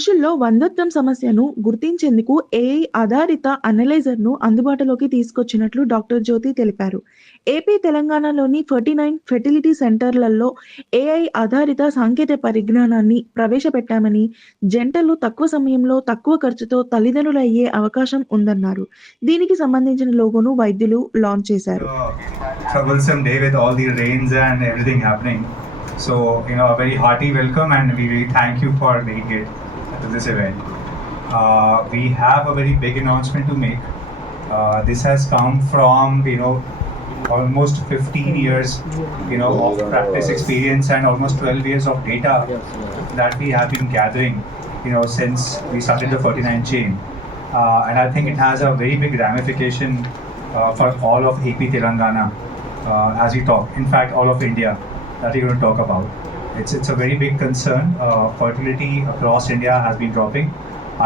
పురుషుల్లో వంధత్వం సమస్యను గుర్తించేందుకు ఏఐ ఆధారిత అనలైజర్‌ను అందుబాటులోకి తీసుకొచ్చినట్లు డాక్టర్ జ్యోతి తెలిపారు. ఏపీ, తెలంగాణలోని 49 ఫెర్టిలిటీ సెంటర్‌లలో ఏఐ ఆధారిత సాంకేతిక పరిజ్ఞానాన్ని ప్రవేశపెట్టామని, జంటలు తక్కువ సమయంలో, తక్కువ ఖర్చుతో తల్లిదండ్రులయ్యే అవకాశం ఉందన్నారు. దీనికి సంబంధించిన లోగోను వైద్యులు లాంచ్ చేశారు. Troublesome day with all the rains and everything happening. So, a very hearty welcome, and we really thank you for making it to this event. We have a very big announcement to make. This has come from, almost 15 years, of practice experience and almost 12 years of data that we have been gathering, since we started the 49 chain. And I think it has a very big ramification for all of AP Telangana as we talk. In fact, all of India that we're going to talk about. It's a very big concern. Fertility across India has been dropping.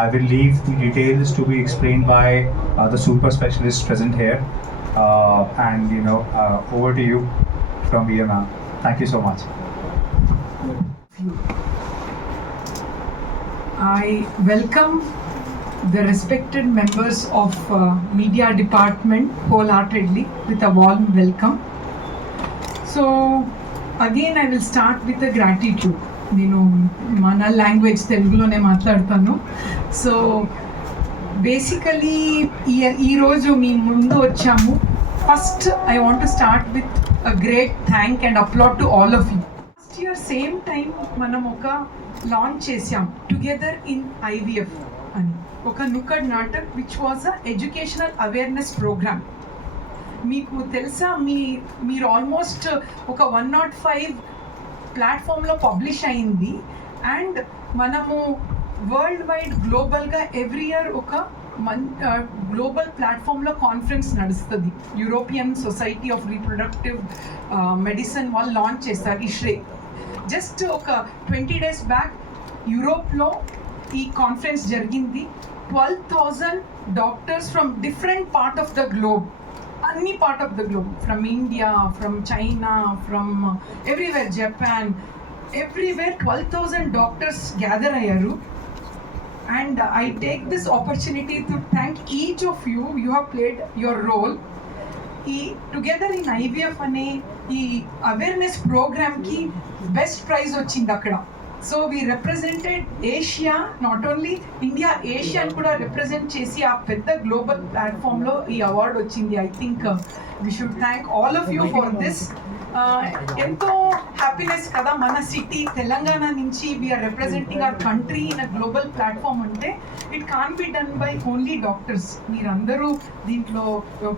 I will leave the details to be explained by the super specialists present here. Over to you from Vienna. Thank you so much. I welcome the respected members of media department wholeheartedly with a warm welcome. So again I will start with a gratitude. నేను మన లాంగ్వేజ్ తెలుగులోనే మాట్లాడతాను. So basically ఈరోజు మీ ముందు వచ్చాము. First I want to start with a great thank and applaud to all of you. Last year same time మనం ఒక లాంచ్ చేసాం టుగెదర్ ఇన్ ఐవిఎఫ్ అని ఒక nukkad natak which was a educational awareness program. మీకు తెలుసా, మీరు ఆల్మోస్ట్ ఒక 105 ప్లాట్ఫామ్లో పబ్లిష్ అయింది. అండ్ మనము వరల్డ్ వైడ్ గ్లోబల్గా ఎవ్రీ ఇయర్ ఒక గ్లోబల్ ప్లాట్ఫామ్లో కాన్ఫరెన్స్ నడుస్తుంది. European society of reproductive medicine వాళ్ళు లాంచ్ చేస్తారు ఇష్రే. జస్ట్ ఒక 20 days బ్యాక్ యూరోప్లో ఈ కాన్ఫరెన్స్ జరిగింది. 12,000 doctors from different part of the globe, అన్ని part of the globe, from India, from China, from everywhere, Japan, everywhere 12,000 doctors gather అయ్యారు. And I take this opportunity to thank each of you. You have played your role. ఈ together in IVF అనే ఈ awareness ప్రోగ్రామ్కి best prize వచ్చింది అక్కడ. So we represented Asia, not only India, ఏషియాని కూడా represent చేసి ఆ పెద్ద గ్లోబల్ ప్లాట్ఫామ్లో ఈ అవార్డు వచ్చింది. I think we should thank all of you for this. ఎంతో హ్యాపీనెస్ కదా, మన సిటీ తెలంగాణ నుంచి we are representing our country in a global platform అంటే it can be done by only doctors. మీరందరూ దీంట్లో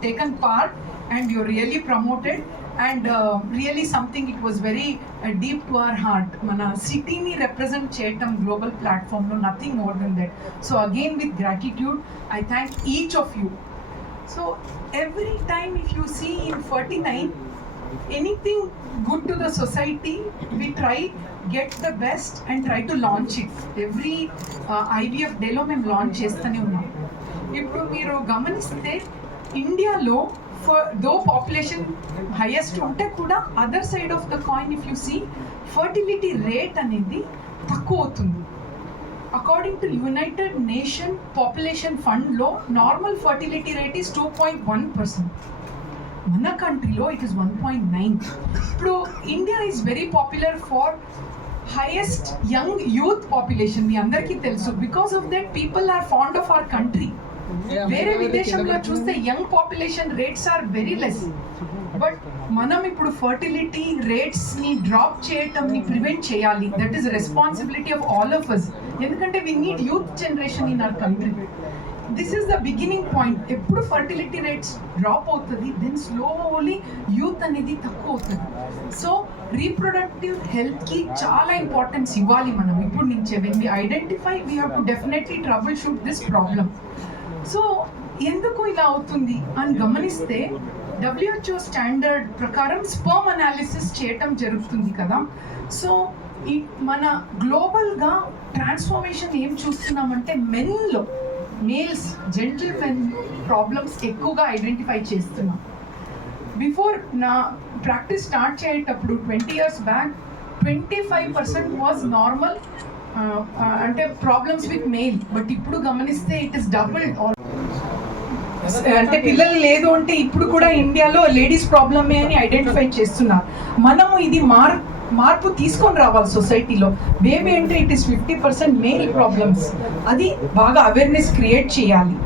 taken part and you really promoted. And really something, it was very deep to our heart. Mana city ni represent cheyatam global platform no, nothing more than that. So again with gratitude I thank each of you. So every time if you see in 49 anything good to the society, we try get the best and try to launch it. Every IVF day lo mem launch chestane unnam. Ippudu meeru gamaniste ఇండియాలో దో population highest ఉంటే కూడా other side of the coin if you see fertility rate అనేది తక్కువ అవుతుంది. According to United Nation population ఫండ్లో normal fertility rate is 2.1%. మన కంట్రీలో it is 1.9. ఇప్పుడు India is very popular far highest young youth population. మీ అందరికీ తెలుసు. Because of that people are fond of our country. వేరే విదేశంలో చూస్తే young population rates are very less. But మనం ఇప్పుడు ఫర్టిలిటీ రేట్స్ ని డ్రాప్ చేయటం ని ప్రివెంట్ చేయాలి. That is responsibility of all of us. ఎందుకంటే we need youth generation in our country. This is the beginning point. ఎప్పుడు ఫర్టిలిటీ రేట్స్ డ్రాప్ అవుతుంది, then slowly youth అనేది తక్కువ అవుతుంది. సో రీప్రొడక్టివ్ హెల్త్కి చాలా ఇంపార్టెన్స్ ఇవ్వాలి మనం ఇప్పుడు నుంచే. When we identify we have to definitely troubleshoot this problem. So ఎందుకు ఇలా అవుతుంది అని గమనిస్తే WHO స్టాండర్డ్ ప్రకారం స్పర్మ్ అనాలిసిస్ చేయటం జరుగుతుంది కదా. సో ఈ మన గ్లోబల్గా ట్రాన్స్ఫర్మేషన్ ఏం చూస్తున్నామంటే మెన్లో, మేల్స్, జెంటల్ మెన్ ప్రాబ్లమ్స్ ఎక్కువగా ఐడెంటిఫై చేస్తున్నాం. బిఫోర్ నా ప్రాక్టీస్ స్టార్ట్ చేసేటప్పుడు 20 years బ్యాక్ 25% వాజ్ నార్మల్ అంటే ప్రాబ్లమ్స్ విత్ మెయిల్, బట్ ఇప్పుడు గమనిస్తే ఇట్ ఇస్ డబుల్. అంటే పిల్లలు లేదు అంటే ఇప్పుడు కూడా ఇండియాలో లేడీస్ ప్రాబ్లమే అని ఐడెంటిఫై చేస్తున్నారు. మనము ఇది మార్పు తీసుకొని రావాలి సొసైటీలో. బేబీ అంటే ఇట్ ఈస్ 50% మెయిల్ ప్రాబ్లమ్స్, అది బాగా అవేర్నెస్ క్రియేట్ చేయాలి.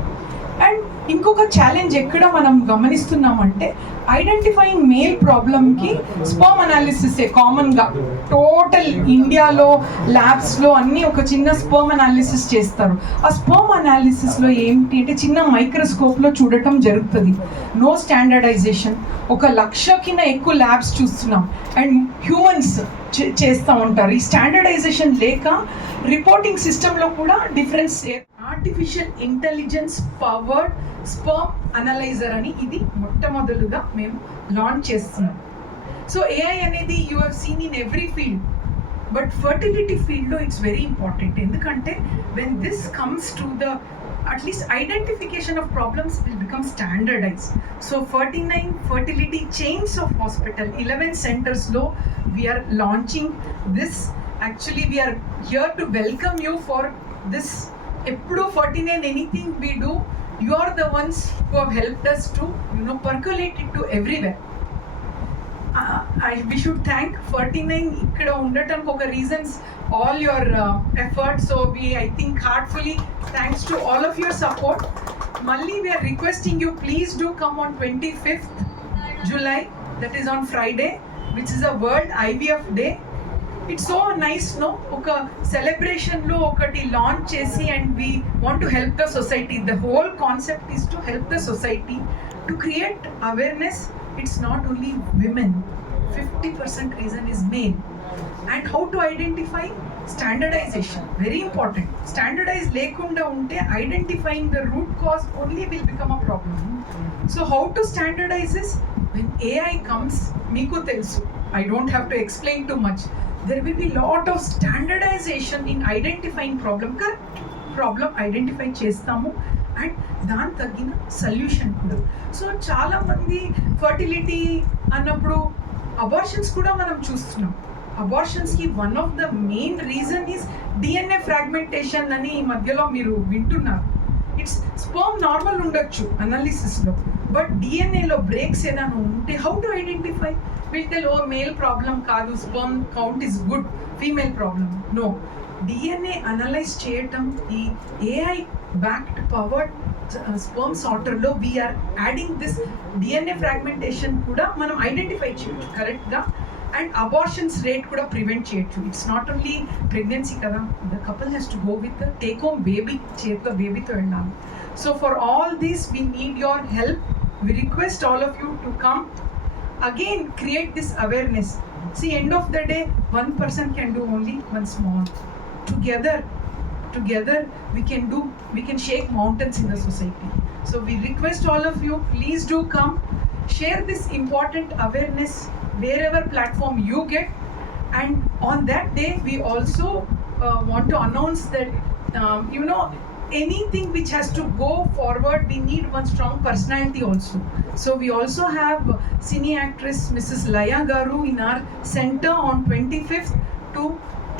అండ్ ఇంకొక ఛాలెంజ్ ఎక్కడ మనం గమనిస్తున్నామంటే ఐడెంటిఫైయింగ్ మెయిల్ ప్రాబ్లమ్కి స్పర్మ్ అనాలిసిసే కామన్గా టోటల్ ఇండియాలో ల్యాబ్స్లో అన్నీ ఒక చిన్న స్పర్మ్ అనాలిసిస్ చేస్తారు. ఆ స్పర్మ్ అనాలిసిస్లో ఏంటి అంటే చిన్న మైక్రోస్కోప్లో చూడటం జరుగుతుంది. No standardisation. 1,00,000 కింద ఎక్కువ ల్యాబ్స్ చూస్తున్నాం అండ్ హ్యూమన్స్ చేస్తూ ఉంటారు. ఈ స్టాండర్డైజేషన్ లేక రిపోర్టింగ్ సిస్టంలో కూడా difference. Artificial intelligence powered sperm analyser అని ఇది మొట్టమొదలుగా మేము లాంచ్ చేస్తున్నాం. సో ఏఐ అనేది you have seen in every field, but fertility ఫీల్డ్లో ఇట్స్ వెరీ ఇంపార్టెంట్. ఎందుకంటే when this comes to the at least identification of problems will become standardised. So 49 fertility chains of hospital 11 సెంటర్స్లో we are launching this. Actually we are here to welcome you for this. ఎప్పుడు 49 anything we do, you are the ones who have helped us to percolate it to everywhere. We should thank 49 ikkada undataniki oka reasons all your efforts. So I think heartfully thanks to all of your support. Malli we are requesting you, please do come on 25th July, that is on Friday, which is a World IVF Day. It's so nice, no? Oka celebration lo okati launch chesi and we want to help the society. The whole concept is to help the society to create awareness. It's not only women. 50% reason is male. And how to identify? Standardization, very important. Standardize lekunda unte identifying the root cause only will become a problem. So how to standardize this? When AI comes, meeku telusu, I don't have to explain too much. There will be lot of standardization in identifying problem. Correct problem identify chestamu and dan tagina solution kuda. So chaala mandi fertility annappudu abortions kuda manam chustunam. Abortions ki one of the main reason is DNA fragmentation ani ee madhyalo meeru vintunnaru. It's sperm normal ఉండొచ్చు అనాలిసిస్లో, బట్ డిఎన్ఏలో breaks ఏదైనా ఉంటే how to identify? Will tell oh male problem కాదు, sperm count is good, female problem. No, DNA analyse చేయటం ఈ AI backed powered sperm సార్టర్లో we are adding this DNA fragmentation కూడా మనం ఐడెంటిఫై చేయొచ్చు కరెక్ట్గా. అండ్ అబార్షన్స్ రేట్ కూడా ప్రివెంట్ చేయొచ్చు. ఇట్స్ నాట్ ఓన్లీ ప్రెగ్నెన్సీ కదా, the couple has to go with take home baby, చేతితో బేబీతో వెళ్ళాలి. So for all these we need your help. We request all of you to come again, create this awareness. See, end of the day, one person can do only one small. Together we can shake mountains in the society. So we request all of you, please do come, share this important awareness wherever platform you get. And on that day, we also want to announce that anything which has to go forward, we need one strong personality also. So we also have cine actress Mrs. Laya Garu in our center on 25th to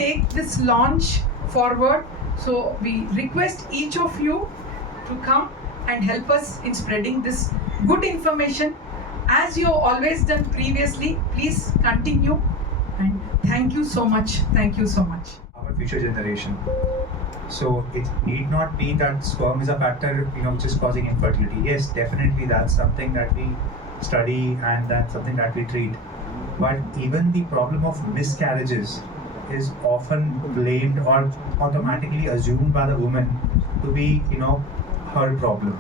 take this launch forward. So we request each of you to come and help us in spreading this good information. As you have always done previously, please continue, and thank you so much. Thank you so much. Our future generation. So it need not be that sperm is a factor, which is causing infertility. Yes, definitely that's something that we study and that's something that we treat. But even the problem of miscarriages is often blamed or automatically assumed by the woman to be, her problem.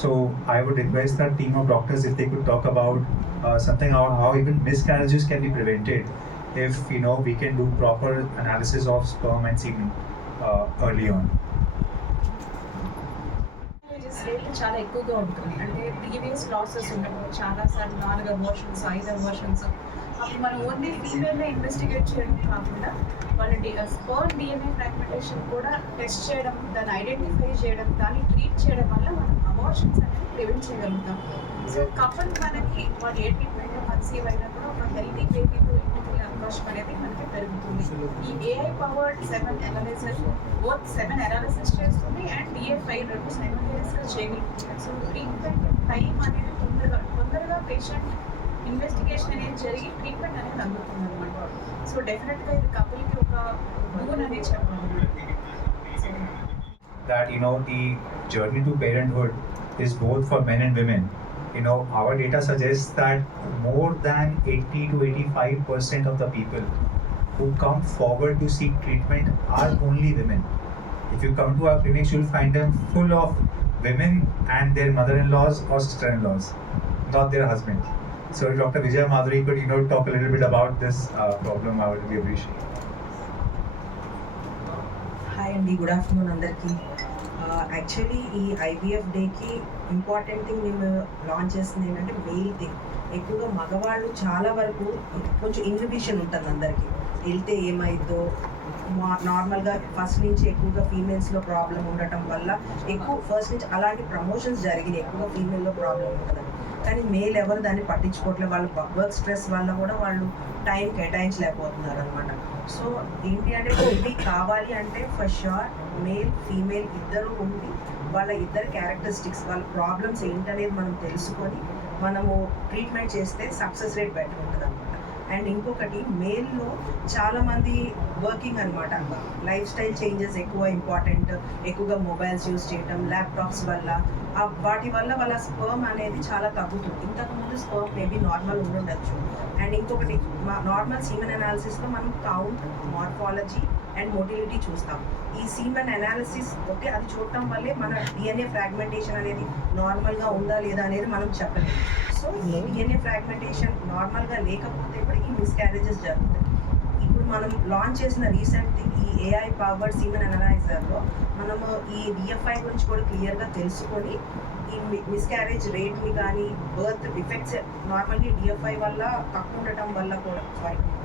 So I would request that team of doctors if they could talk about something how even miscarriages can be prevented if we can do proper analysis of sperm and semen early on. రేట్లు చాలా ఎక్కువగా ఉంటుంది. అంటే previous process ఉండడం, చాలాసార్లు 4 అబార్షన్స్ 5 అబార్షన్స్. అప్పుడు మనం ఓన్లీ ఫీమేల్ని ఇన్వెస్టిగేట్ చేయడం కాకుండా వాళ్ళ స్పర్మ్ డిఎన్ఏ ఫ్రాగ్మెంటేషన్ కూడా టెస్ట్ చేయడం, దాన్ని ఐడెంటిఫై చేయడం, దాన్ని ట్రీట్ చేయడం వల్ల మనం అబార్షన్స్ అనేది ప్రివెంట్ చేయగలుగుతాం. సో కపుల్ మనకి వాళ్ళు ఏ ట్రీట్మెంట్ కన్సీవ్ అయినా కూడా ఒక హెల్తీ బేబీతో ఇంటికి అవకాశం అనేది మనకి పెరుగుతుంది. ఈ AI పవర్డ్ 7 అనలైజర్ బోత్ 7 అనాలిసిస్ చేస్తుంది అండ్ DA5 రెండు సైమల్టేనియస్గా చేయగలుగుతుంది. సో ట్రీట్మెంట్ టైం అనేది తొందరగా పేషెంట్ ఇన్వెస్టిగేషన్ అనేది జరిగి ట్రీట్మెంట్ అనేది అందుతుంది అనమాట. సో డెఫినెట్గా ఇది కపుల్కి ఒక బూన్ అనేది చెప్పాలి. That the journey to parenthood is both for men and women. Our data suggests that more than 80 to 85% of the people who come forward to seek treatment are only women. If you come to our clinics, you'll find them full of women and their mother-in-laws or sister-in-laws, not their husbands. So if Dr. Vijay Madhuri could talk a little bit about this problem, I would really appreciate. Hi అండి, good afternoon అందరికీ. యాక్చువల్లీ ఈ IVF డేకి important thing మేము లాంచ్ చేస్తుంది ఏంటంటే mail thing. ఎక్కువగా మగవాళ్ళు చాలా వరకు కొంచెం ఇన్హిబిషన్ ఉంటుంది అందరికీ, వెళ్తే ఏమైందో నార్మల్గా ఫస్ట్ నుంచి ఎక్కువగా ఫీమేల్స్లో ప్రాబ్లం ఉండటం వల్ల ఎక్కువ ఫస్ట్ నుంచి అలాంటి ప్రమోషన్స్ జరిగినాయి, ఎక్కువగా ఫీమేల్లో ప్రాబ్లం ఉంటుందని. కానీ మేల్ ఎవరు దాన్ని పట్టించుకోవట్లేదు, వాళ్ళు వర్క్ స్ట్రెస్ వల్ల కూడా వాళ్ళు టైం కేటాయించలేకపోతున్నారు అనమాట. సో ఏంటి అంటే బేబీ కావాలి అంటే ఫర్ షూర్ మేల్ ఫీమేల్ ఇద్దరు ఉండి వాళ్ళ ఇద్దరు క్యారెక్టరిస్టిక్స్ వాళ్ళ ప్రాబ్లమ్స్ ఏంటనేది మనం తెలుసుకొని మనము ట్రీట్మెంట్ చేస్తే సక్సెస్ రేట్ బెటర్ ఉంటుంది అనమాట. అండ్ ఇంకొకటి మేల్లో చాలామంది వర్కింగ్ అనమాట, లైఫ్ స్టైల్ చేంజెస్ ఎక్కువ ఇంపార్టెంట్, ఎక్కువగా మొబైల్స్ యూజ్ చేయటం, ల్యాప్టాప్స్ వల్ల వాటి వల్ల వాళ్ళ స్పర్మ్ అనేది చాలా తగ్గుతుంది. ఇంతకుముందు స్పర్మ్ మేబీ నార్మల్ ఉండొచ్చు. అండ్ ఇంకొకటి నార్మల్ సీమెన్ అనాలిసిస్లో మనం కౌంట్, మార్ఫాలజీ అండ్ మోటిలిటీ చూస్తాం. ఈ సీమెన్ అనాలిసిస్ ఒకటి అది చూడటం వల్లే మన DNA ఫ్రాగ్మెంటేషన్ అనేది నార్మల్గా ఉందా లేదా అనేది మనం చెప్పలేము. సో ఈ DNA ఫ్రాగ్మెంటేషన్ నార్మల్గా లేకపోతే కూడా ఈ మిస్క్యారేజెస్ జరుగుతాయి. ఇప్పుడు మనం లాంచ్ చేసిన రీసెంట్ థింగ్ ఈ AI పవర్డ్ సీమెన్ అనలైజర్లో మనము ఈ DFI గురించి కూడా క్లియర్గా తెలుసుకొని ఈ మిస్క్యారేజ్ రేట్ని కానీ బర్త్ డిఫెక్ట్స్ నార్మల్గా DFI వల్ల తక్కువ ఉండటం వల్ల కూడా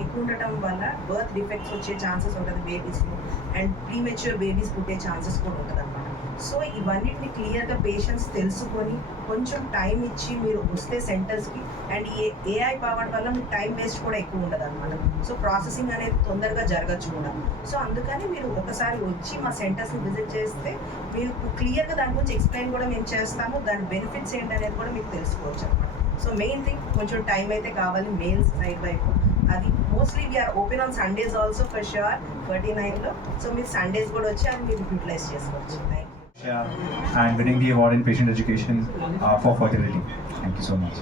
ఎక్కువ ఉండటం వల్ల బర్త్ డిఫెక్ట్స్ వచ్చే ఛాన్సెస్ ఉంటుంది బేబీస్లో, అండ్ ప్రీమెచ్యూర్ బేబీస్ పుట్టే ఛాన్సెస్ కూడా ఉంటుంది అనమాట. సో ఇవన్నిటిని క్లియర్గా పేషెంట్స్ తెలుసుకొని కొంచెం టైం ఇచ్చి మీరు వస్తే సెంటర్స్కి, అండ్ ఈ AI పవర్డ్ వల్ల మీకు టైం వేస్ట్ కూడా ఎక్కువ ఉండదు అనమాట. సో ప్రాసెసింగ్ అనేది తొందరగా జరగచ్చు కూడా. సో అందుకని మీరు ఒకసారి వచ్చి మా సెంటర్స్ని విజిట్ చేస్తే మీకు క్లియర్గా దాని గురించి ఎక్స్ప్లెయిన్ కూడా మేము చేస్తాము, దాని బెనిఫిట్స్ ఏంటనేది కూడా మీకు తెలుసుకోవచ్చు అనమాట. సో మెయిన్ థింగ్ కొంచెం టైం అయితే కావాలి మేల్స్ సైడ్ వైపు. అది mostly we are open on Sundays also for sure 39లో. సో మీరు సండేస్ కూడా వచ్చి అది మీరు యూటిలైజ్ చేసుకోవచ్చు. Thank you. And winning the award in patient education for fertility. Thank you so much.